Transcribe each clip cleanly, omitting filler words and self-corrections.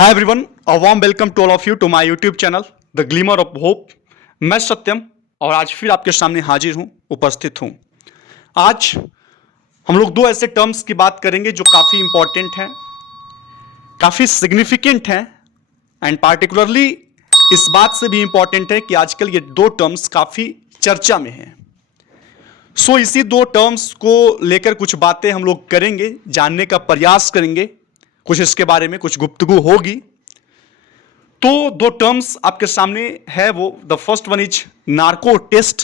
Hi everyone, a warm welcome to all of you to my YouTube channel, The Glimmer of Hope। मैं सत्यम और आज फिर आपके सामने हाजिर हूं, उपस्थित हूं। आज हम लोग दो ऐसे टर्म्स की बात करेंगे जो काफ़ी इंपॉर्टेंट हैं, काफ़ी सिग्निफिकेंट हैं एंड पार्टिकुलरली इस बात से भी इंपॉर्टेंट है कि आजकल ये दो टर्म्स काफ़ी चर्चा में हैं। सो इसी दो टर्म्स को लेकर कुछ बातें हम लोग करेंगे, जानने का प्रयास करेंगे, कुछ इसके बारे में कुछ गुफ्तगू होगी। तो दो टर्म्स आपके सामने है वो, the first one is narco test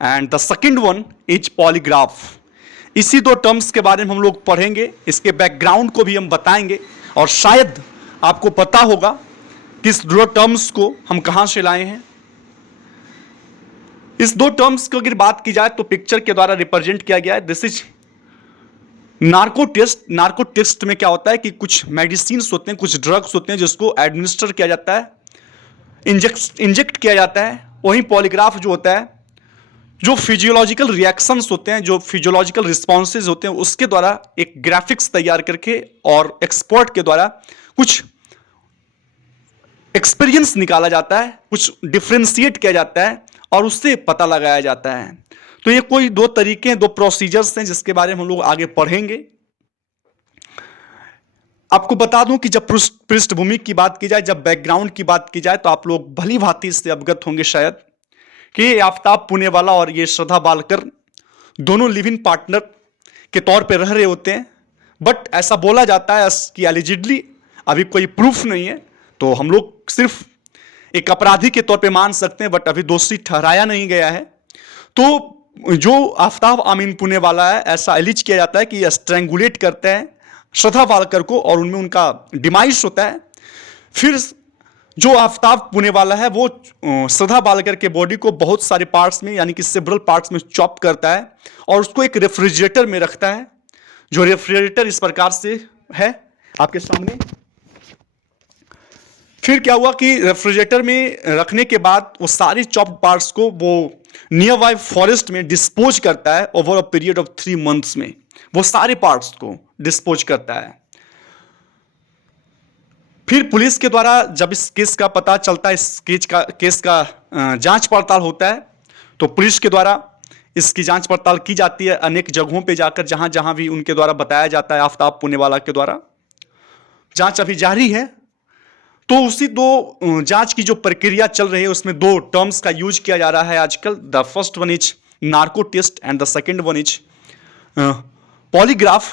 and the second one is polygraph. इसी दो टर्म्स के बारे में हम लोग पढ़ेंगे, इसके बैकग्राउंड को भी हम बताएंगे और शायद आपको पता होगा कि इस दो टर्म्स को हम कहां से लाए हैं। इस दो टर्म्स की अगर बात की जाए तो पिक्चर के द्वारा रिप्रेजेंट किया गया है। This is narco test. Narco test में क्या होता है कि कुछ मेडिसिन्स होते हैं, कुछ ड्रग्स होते हैं जिसको एडमिनिस्टर किया जाता है, इंजेक्ट किया जाता है। वहीं पॉलीग्राफ जो होता है, जो फिजियोलॉजिकल रिएक्शंस होते हैं, जो फिजियोलॉजिकल रिस्पॉन्सेज होते हैं, उसके द्वारा एक ग्राफिक्स तैयार करके और एक्सपर्ट के द्वारा कुछ एक्सपीरियंस निकाला जाता है, कुछ डिफ्रेंशिएट किया जाता है और उससे पता लगाया जाता है। तो ये कोई दो तरीके हैं, दो प्रोसीजर्स हैं जिसके बारे में हम लोग आगे पढ़ेंगे। आपको बता दूं कि जब पृष्ठभूमि की बात की जाए, जब बैकग्राउंड की बात की जाए, तो आप लोग भली भांति इससे अवगत होंगे शायद कि आफ्ताब पुनेवाला और ये श्रद्धा बालकर दोनों लिव इन पार्टनर के तौर पे रह रहे होते हैं। बट ऐसा बोला जाता है कि एलिजिडली, अभी कोई प्रूफ नहीं है, तो हम लोग सिर्फ एक अपराधी के तौर पे मान सकते हैं, बट अभी दोषी ठहराया नहीं गया है। तो जो आफ्ताब अमीन पुनेवाला है, ऐसा एलिज किया जाता है कि स्ट्रैंगुलेट करते हैं श्रद्धा बालकर को और उनमें उनका डिमाइस होता है। फिर जो आफ्ताब पुनेवाला है वो श्रद्धा बालकर के बॉडी को बहुत सारे पार्ट्स में, यानी कि सेवरल पार्ट्स में चॉप करता है और उसको एक रेफ्रिजरेटर में रखता है। जो रेफ्रिजरेटर इस प्रकार से है आपके सामने। फिर क्या हुआ कि रेफ्रिजरेटर में रखने के बाद वो सारी चॉप्ड पार्ट्स को वो नियर बाय फॉरेस्ट में डिस्पोज करता है। Over a period of 3 months में वो सारे पार्ट्स को डिस्पोज करता है। फिर पुलिस के द्वारा जब इस केस का पता चलता है, इस केस का जांच पड़ताल होता है, तो पुलिस के द्वारा इसकी जांच पड़ताल की जाती है अनेक जगहों पे जाकर, जहां जहां भी उनके द्वारा बताया जाता है आफ्ताब पुनेवाला के द्वारा। जांच अभी जारी है। तो उसी दो जांच की जो प्रक्रिया चल रही है उसमें दो टर्म्स का यूज किया जा रहा है आजकल। The first one is narco test and the second one is polygraph.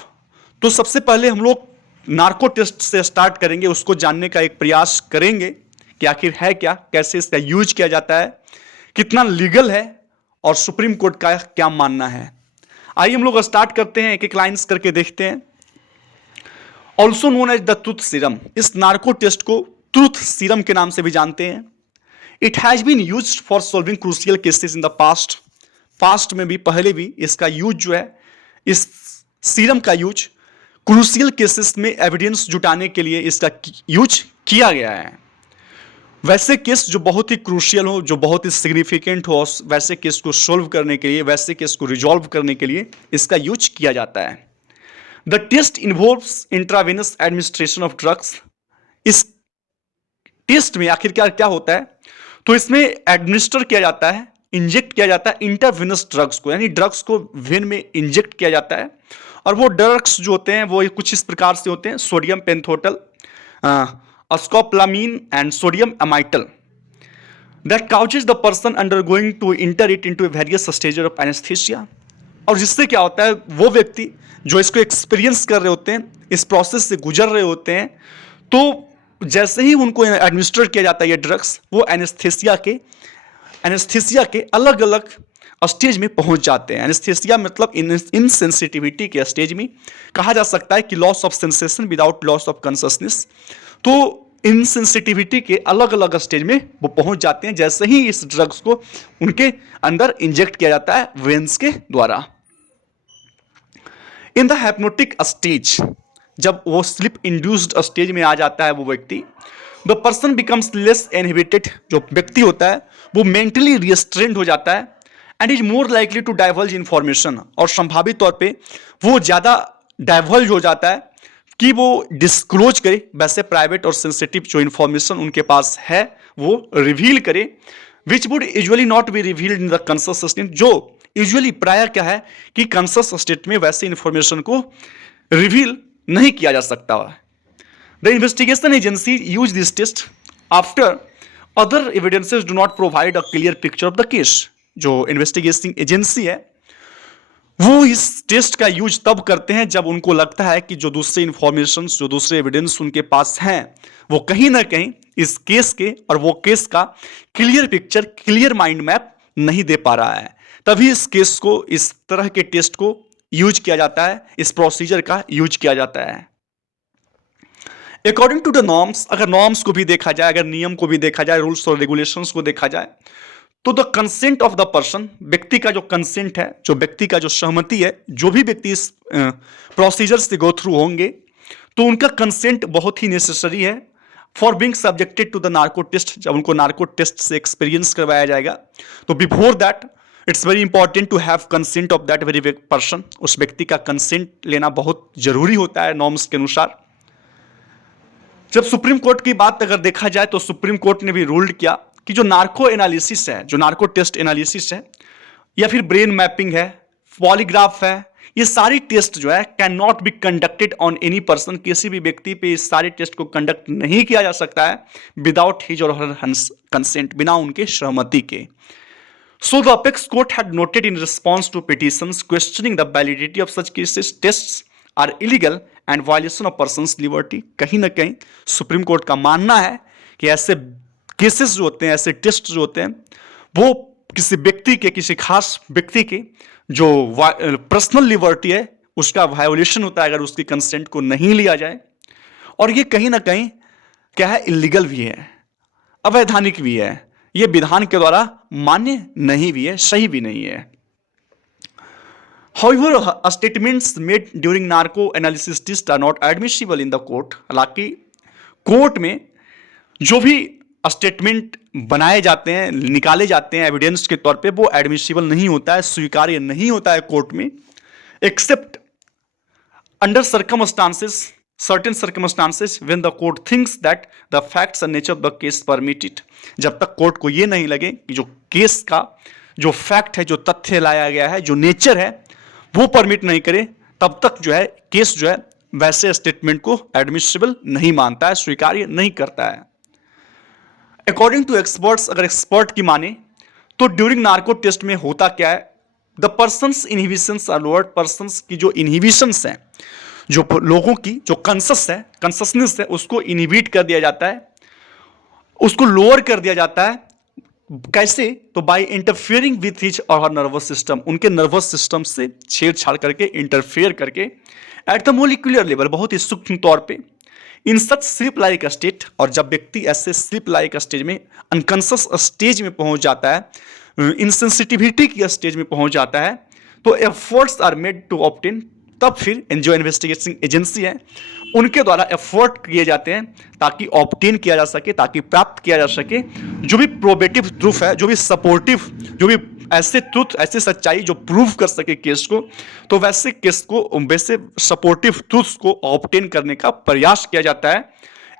तो सबसे पहले हम लोग नार्को टेस्ट से स्टार्ट करेंगे, उसको जानने का एक प्रयास करेंगे कि आखिर है क्या, कैसे इसका यूज किया जाता है, कितना लीगल है और सुप्रीम कोर्ट का क्या मानना है। आइए हम लोग स्टार्ट करते हैं, एक एक लाइन्स करके देखते हैं। Also known as the truth serum. इस नार्को टेस्ट को ट्रूथ सीरम के नाम से भी जानते हैं। It has been used for solving crucial cases in the past में भी, पहले भी इसका यूज जो है, इस सीरम का यूज क्रूशियल केसेस में एविडेंस जुटाने के लिए इसका यूज किया गया है। वैसे केस जो बहुत ही क्रूशियल हो, जो बहुत ही सिग्निफिकेंट हो, वैसे केस को सोल्व करने के लिए, वैसे केस को रिजॉल्व करने के लिए इसका यूज किया जाता है। The test involves intravenous administration of drugs. इस टेस्ट में आखिर क्या होता है, तो इसमें एडमिनिस्टर किया जाता है, इंजेक्ट किया जाता है इंटरवेनस ड्रग्स को, यानी ड्रग्स को वेन में इंजेक्ट किया जाता है। और वो ड्रग्स जो होते हैं वो कुछ इस प्रकार से होते हैं: sodium pentothal, scopolamine and sodium amytal, that causes the person undergoing to enter it into various stages of anaesthesia. और जिससे क्या होता है, वो व्यक्ति जो इसको एक्सपीरियंस कर रहे होते हैं, इस प्रोसेस से गुजर रहे होते हैं, तो जैसे ही उनको एडमिनिस्टर किया जाता है ये ड्रग्स, वो एनेस्थीसिया के अलग अलग स्टेज में पहुंच जाते हैं। एनेस्थीसिया मतलब इनसेंसिटिविटी के स्टेज में, कहा जा सकता है कि loss of sensation without loss of consciousness. तो इनसेंसिटिविटी के अलग अलग स्टेज में वो पहुंच जाते हैं जैसे ही इस ड्रग्स को उनके अंदर इंजेक्ट किया जाता है वेन्स के द्वारा। इन द हिप्नोटिक स्टेज, जब वो स्लिप इंड्यूस्ड स्टेज में आ जाता है वो व्यक्ति, the person becomes less inhibited. जो व्यक्ति होता है वो मेंटली रिस्ट्रेंड हो जाता है and is more likely to divulge information. और संभावित तौर पे वो ज़्यादा डाइवल्ज हो जाता है, कि वो डिस्क्लोज करे, वैसे प्राइवेट और सेंसिटिव जो इंफॉर्मेशन उनके पास है वो रिवील करे, which would usually not be revealed in the conscious state, जो यूजुअली प्राय क्या है कि कंसस स्टेट में वैसे इंफॉर्मेशन को रिवील नहीं किया जा सकता। The investigation agency use this test after other evidences do not provide a clear picture of the case. जो इन्वेस्टिगेशन एजेंसी है वो इस टेस्ट का यूज तब करते हैं जब उनको लगता है कि जो दूसरे इंफॉर्मेशन, जो दूसरे एविडेंस उनके पास हैं वो कहीं ना कहीं इस केस के और वो केस का clear picture, clear mind map नहीं दे पा रहा है। तभी इस केस को, इस तरह के टेस्ट को यूज किया जाता है, इस प्रोसीजर का यूज किया जाता है। अकॉर्डिंग टू द नॉर्म्स, अगर नॉर्म्स को भी देखा जाए, अगर नियम को भी देखा जाए, रूल्स और रेगुलेशंस को देखा जाए, तो the consent of the person, व्यक्ति का जो कंसेंट है, जो व्यक्ति का जो सहमति है, जो भी व्यक्ति इस प्रोसीजर से गो थ्रू होंगे तो उनका कंसेंट बहुत ही नेसेसरी है for being subjected to the narco test. जब उनको नार्को टेस्ट से एक्सपीरियंस करवाया जाएगा तो before that it's very important to have consent of that very person. उस व्यक्ति का कंसेंट लेना बहुत जरूरी होता है नॉर्म्स के अनुसार। जब सुप्रीम कोर्ट की बात अगर देखा जाए तो सुप्रीम कोर्ट ने भी रूल्ड किया कि जो नार्को एनालिसिस है, जो नार्को टेस्ट एनालिसिस है, या फिर ब्रेन मैपिंग है, पॉलीग्राफ है, ये सारी टेस्ट जो है can not be conducted on any person. किसी भी व्यक्ति पे इस सारे टेस्ट को कंडक्ट नहीं किया जा सकता है विदाउट हिज और हर कंसेंट, बिना उनके सहमति के। So the apex court had noted in response to petitions questioning the validity of such cases tests are illegal and violation of person's liberty. कहीं ना कहीं सुप्रीम कोर्ट का मानना है कि ऐसे केसेस जो होते हैं, ऐसे टेस्ट जो होते हैं, वो किसी व्यक्ति के, किसी खास व्यक्ति के जो पर्सनल लिबर्टी है उसका वायोलेशन होता है अगर उसकी कंसेंट को नहीं लिया जाए। और ये कहीं ना कहीं क्या है, इलीगल भी है, अवैधानिक भी है, ये विधान के द्वारा मान्य नहीं भी है, सही भी नहीं है। However, statements made during narco analysis tests are not admissible in the court। हालांकि कोर्ट में जो भी स्टेटमेंट बनाए जाते हैं, निकाले जाते हैं एविडेंस के तौर पे, वो एडमिसिबल नहीं होता है, स्वीकार्य नहीं होता है कोर्ट में, accept under circumstances, certain circumstances when the court thinks that the facts and nature of the case permit it. जब तक कोर्ट को ये नहीं लगे कि जो केस का जो फैक्ट है, जो तथ्य लाया गया है, जो नेचर है वो परमिट नहीं करे, तब तक जो है केस जो है वैसे स्टेटमेंट को एडमिसिबल नहीं मानता है, स्वीकार्य नहीं करता है। अकॉर्डिंग टू एक्सपर्ट्स, अगर एक्सपर्ट की माने तो ड्यूरिंग नार्को टेस्ट में होता क्या है, the person's inhibitions are lowered. Persons की जो इनहिबिशंस हैं, जो लोगों की जो कंससनेस है उसको इनहिबिट कर दिया जाता है, उसको लोअर कर दिया जाता है। कैसे? तो बाय इंटरफियरिंग विथ हिज और हर नर्वस सिस्टम, उनके नर्वस सिस्टम से छेड़छाड़ करके, इंटरफेयर करके एट द मोलिकुलर लेवल, बहुत ही सूक्ष्म तौर पे, इन सच स्लीप लाइक स्टेट। और जब व्यक्ति ऐसे स्लीप लाइक स्टेज में, अनकॉन्शियस स्टेज में पहुंच जाता है, इनसेंसिटिविटी की स्टेज में पहुंच जाता है, तो efforts are made to obtain, तब फिर जो इन्वेस्टिगेशन एजेंसी है उनके द्वारा एफर्ट किए जाते हैं ताकि ऑब्टेन किया जा सके, ताकि प्राप्त किया जा सके जो भी प्रोबेटिव ट्रूथ है, जो भी सपोर्टिव, जो भी ऐसे ट्रूथ, ऐसी सच्चाई जो प्रूव कर सके केस को, तो वैसे केस को, वैसे सपोर्टिव ट्रूथ को ऑब्टेन करने का प्रयास किया जाता है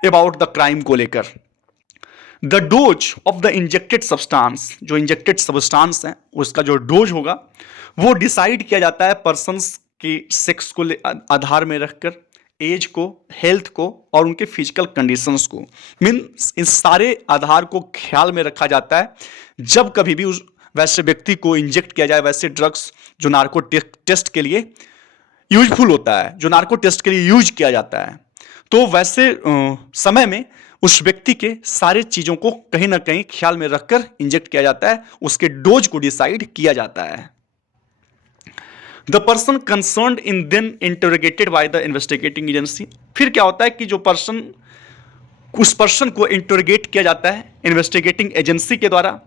अबाउट द क्राइम को लेकर। The dose of the injected substance, जो इंजेक्टेड सब्सटेंस है उसका जो डोज होगा वो डिसाइड किया जाता है पर्सन्स की सेक्स को आधार में रखकर, एज को, हेल्थ को और उनके फिजिकल कंडीशंस को, मीन्स इन सारे आधार को ख्याल में रखा जाता है जब कभी भी उस वैसे व्यक्ति को इंजेक्ट किया जाए, वैसे ड्रग्स जो नार्को टेस्ट के लिए यूजफुल होता है, जो नार्को टेस्ट के लिए यूज किया जाता है, तो वैसे समय में उस व्यक्ति के सारे चीजों को कहीं ना कहीं ख्याल में रखकर इंजेक्ट किया जाता है, उसके डोज को डिसाइड किया जाता है। The person concerned in then interrogated by the investigating agency. फिर क्या होता है कि जो पर्सन, उस पर्सन को इंटरोगेट किया जाता है इन्वेस्टिगेटिंग एजेंसी के द्वारा,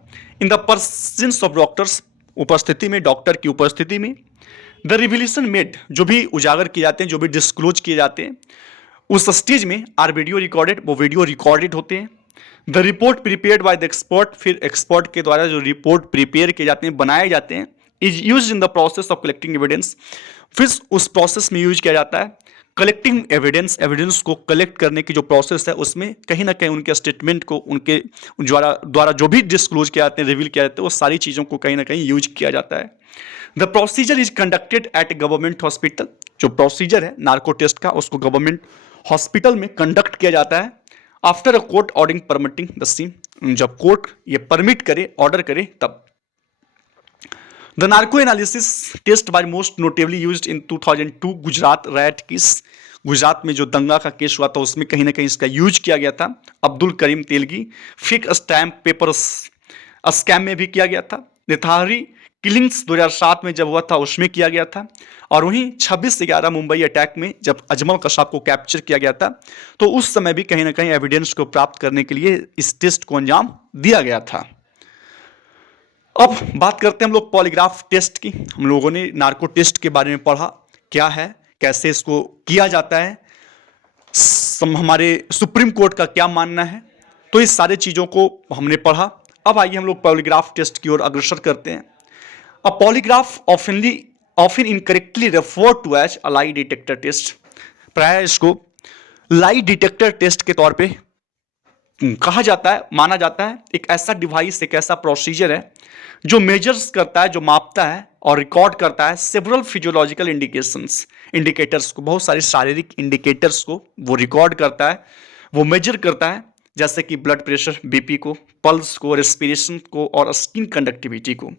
in the presence of doctors, उपस्थिति में, डॉक्टर की उपस्थिति में। द रिविलेशन मेड, जो भी उजागर किए जाते हैं, जो भी डिस्क्लोज किए जाते हैं उस स्टेज में, आर वीडियो रिकॉर्डेड, वो वीडियो रिकॉर्डेड होते हैं। The report prepared by the expert, फिर एक्सपर्ट के द्वारा जो रिपोर्ट प्रिपेयर किए जाते हैं, बनाए जाते हैं, is use in the process of collecting evidence, फिर उस प्रोसेस में यूज किया जाता है कलेक्टिंग एविडेंस को कलेक्ट करने की जो प्रोसेस है उसमें कहीं ना कहीं उनके स्टेटमेंट को उनके द्वारा जो भी डिस्क्लोज किया जाते हैं, रिवील किया जाता है, वो सारी चीज़ों को कहीं ना कहीं यूज किया जाता है। The procedure is conducted at government hospital. जो प्रोसीजर है नार्को टेस्ट का उसको गवर्नमेंट हॉस्पिटल में कंडक्ट किया जाता है। After a court ordering permitting the same, जब कोर्ट ये परमिट करे, ऑर्डर करे तब। The narco analysis test by most notably used in 2002 Gujarat rat case. Gujarat में जो दंगा का केस हुआ था उसमें कहीं ना कहीं इसका यूज किया गया था। Abdul Karim Telgi fake stamp paper scam में भी किया गया था। निथारी किलिंग्स 2007 में जब हुआ था उसमें किया गया था। और वहीं 26/11 मुंबई अटैक में जब अजमल कसाब को कैप्चर किया गया था तो उस समय भी कहीं ना कहीं एविडेंस को प्राप्त करने के लिए इस टेस्ट को अंजाम दिया गया था। अब बात करते हैं हम लोग पॉलीग्राफ टेस्ट की। हम लोगों ने नार्को टेस्ट के बारे में पढ़ा, क्या है, कैसे इसको किया जाता है, हमारे सुप्रीम कोर्ट का क्या मानना है, तो इस सारे चीज़ों को हमने पढ़ा। अब आइए हम लोग पॉलीग्राफ टेस्ट की ओर अग्रसर करते हैं। A polygraph often incorrectly refer to as a lie detector test. प्राय इसको लाई डिटेक्टर टेस्ट के तौर पे कहा जाता है, माना जाता है। एक ऐसा डिवाइस, एक ऐसा प्रोसीजर है जो मेजर्स करता है, जो मापता है और रिकॉर्ड करता है सेवरल फिजियोलॉजिकल इंडिकेटर्स को, बहुत सारे शारीरिक इंडिकेटर्स को वो रिकॉर्ड करता है, वो मेजर करता है, जैसे कि ब्लड प्रेशर, बीपी को, पल्स को, रेस्पिरेशन को और स्किन कंडक्टिविटी को।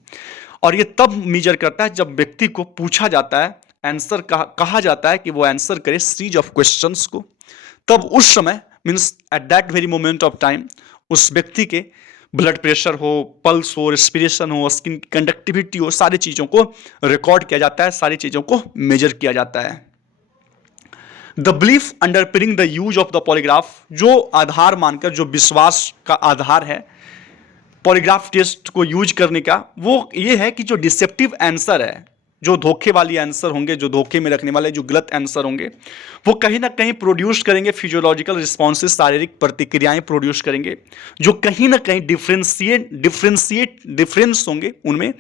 और ये तब मेजर करता है जब व्यक्ति को पूछा जाता है, आंसर कहा जाता है कि वो आंसर करे सीरीज ऑफ क्वेश्चंस को। तब उस समय means at that very moment of time उस व्यक्ति के ब्लड प्रेशर हो, पल्स हो, रेस्पिरेशन हो, स्किन कंडक्टिविटी हो, सारी चीज़ों को रिकॉर्ड किया जाता है, सारी चीज़ों को मेजर किया जाता है। The belief underpinning the use of the polygraph, जो आधार मानकर, जो विश्वास का आधार है पॉलीग्राफ टेस्ट को यूज करने का, वो ये है कि जो डिसेप्टिव आंसर है, जो धोखे वाली आंसर होंगे, जो धोखे में रखने वाले जो गलत आंसर होंगे, वो कहीं ना कहीं प्रोड्यूस करेंगे फिजियोलॉजिकल रिस्पॉन्सेस, शारीरिक प्रतिक्रियाएं प्रोड्यूस करेंगे, जो कहीं ना कहीं डिफरेंस होंगे उनमें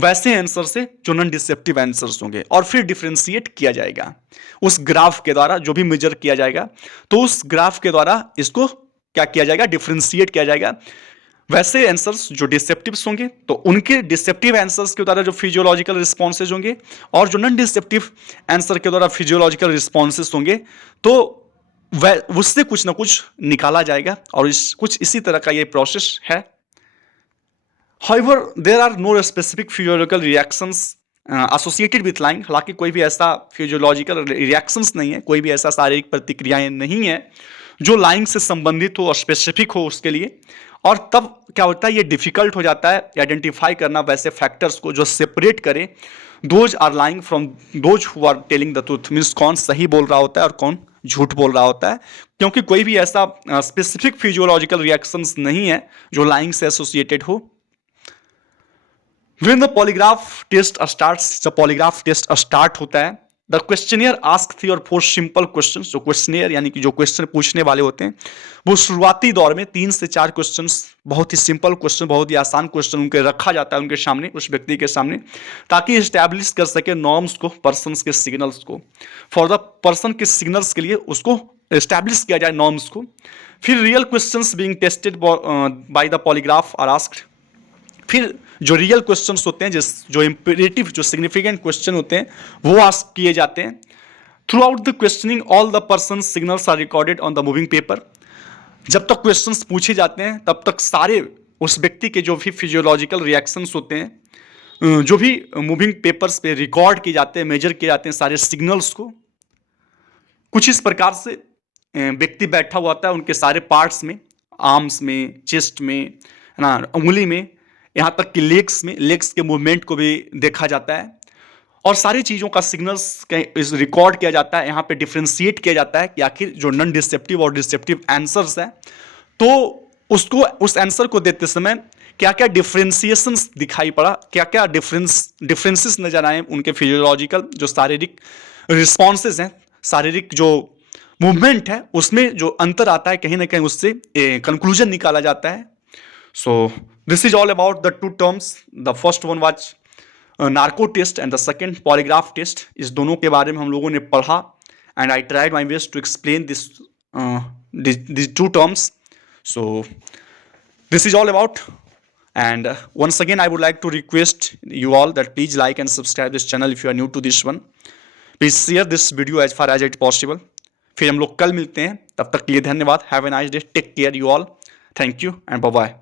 वैसे आंसर से जो नॉन डिसेप्टिव आंसर्स होंगे। और फिर डिफरेंशिएट किया जाएगा उस ग्राफ के द्वारा, जो भी मेजर किया जाएगा तो उस ग्राफ के द्वारा इसको क्या किया जाएगा, डिफरेंशिएट किया जाएगा। वैसे आंसर्स जो डिसेप्टिव्स होंगे तो उनके डिसेप्टिव आंसर्स के द्वारा जो फिजियोलॉजिकल रिस्पॉन्सेज होंगे, और जो नॉन डिसेप्टिव आंसर के द्वारा फिजियोलॉजिकल रिस्पॉन्सेज होंगे, तो वह उससे कुछ ना कुछ निकाला जाएगा। और कुछ इसी तरह का ये प्रोसेस है। However, there are no specific physiological reactions associated with lying. हालांकि कोई भी ऐसा फिजियोलॉजिकल रिएक्शंस नहीं है, कोई भी ऐसा शारीरिक प्रतिक्रियाएं नहीं है जो लाइंग से संबंधित हो और स्पेसिफिक हो उसके लिए। और तब क्या होता है, ये डिफिकल्ट हो जाता है आइडेंटिफाई करना वैसे फैक्टर्स को जो सेपरेट करें those are lying from those who are telling the truth. Means कौन सही बोल रहा होता है और कौन झूठ बोल रहा होता है, क्योंकि कोई भी ऐसा स्पेसिफिक फिजियोलॉजिकल रिएक्शंस नहीं है जो लाइंग से एसोसिएटेड हो। When the polygraph test starts, जब पॉलीग्राफ टेस्ट स्टार्ट होता है, द क्वेश्चनियर आस्क 3 और 4 सिंपल क्वेश्चन। जो क्वेश्चनियर यानी कि जो क्वेश्चन पूछने वाले होते हैं वो शुरुआती दौर में 3 से 4 क्वेश्चन, बहुत ही सिंपल क्वेश्चन, बहुत ही आसान क्वेश्चन उनके रखा जाता है उनके सामने, उस व्यक्ति के सामने, ताकि इस्टेब्लिश कर सके नॉर्म्स को, पर्सन के सिग्नल्स को। फॉर द पर्सन के सिग्नल्स के लिए उसको इस्टेब्लिश किया जाए नॉर्म्स को। फिर real questions being tested by the polygraph are asked. फिर जो रियल क्वेश्चंस होते हैं, जो इंपेरेटिव, जो सिग्निफिकेंट क्वेश्चन होते हैं वो आस्क किए जाते हैं। Throughout the questioning all the person signals are recorded on the moving paper. जब तक क्वेश्चंस पूछे जाते हैं तब तक सारे उस व्यक्ति के जो भी फिजियोलॉजिकल रिएक्शंस होते हैं, जो भी मूविंग पेपर्स पे रिकॉर्ड किए जाते हैं, मेजर किए जाते हैं सारे सिग्नल्स को। कुछ इस प्रकार से व्यक्ति बैठा हुआ होता है, उनके सारे पार्ट्स में, आर्म्स में, चेस्ट में, है ना, उंगली में, यहाँ तक कि लेग्स में, लेग्स के मूवमेंट को भी देखा जाता है और सारी चीज़ों का सिग्नल्स रिकॉर्ड किया जाता है। यहाँ पे डिफ्रेंशिएट किया जाता है कि आखिर जो नॉन डिसेप्टिव और डिसेप्टिव आंसर्स हैं तो उसको, उस आंसर को देते समय क्या क्या डिफ्रेंशिएशंस दिखाई पड़ा, क्या क्या डिफरेंसेस नजर आए उनके फिजियोलॉजिकल जो शारीरिक रिस्पॉन्सेज हैं, शारीरिक जो मूवमेंट है उसमें जो अंतर आता है, कहीं ना कहीं उससे कंक्लूजन निकाला जाता है। So this is all about the two terms. The first one was narco test and the second polygraph test. इस दोनों के बारे में हम लोगों ने पढ़ा and I tried my best to explain these two terms. So this is all about. And once again, I would like to request you all that please like and subscribe this channel if you are new to this one. Please share this video as far as it possible. फिर हम लोग कल मिलते हैं, तब तक के लिए धन्यवाद. Have a nice day, take care you all. Thank you and bye bye.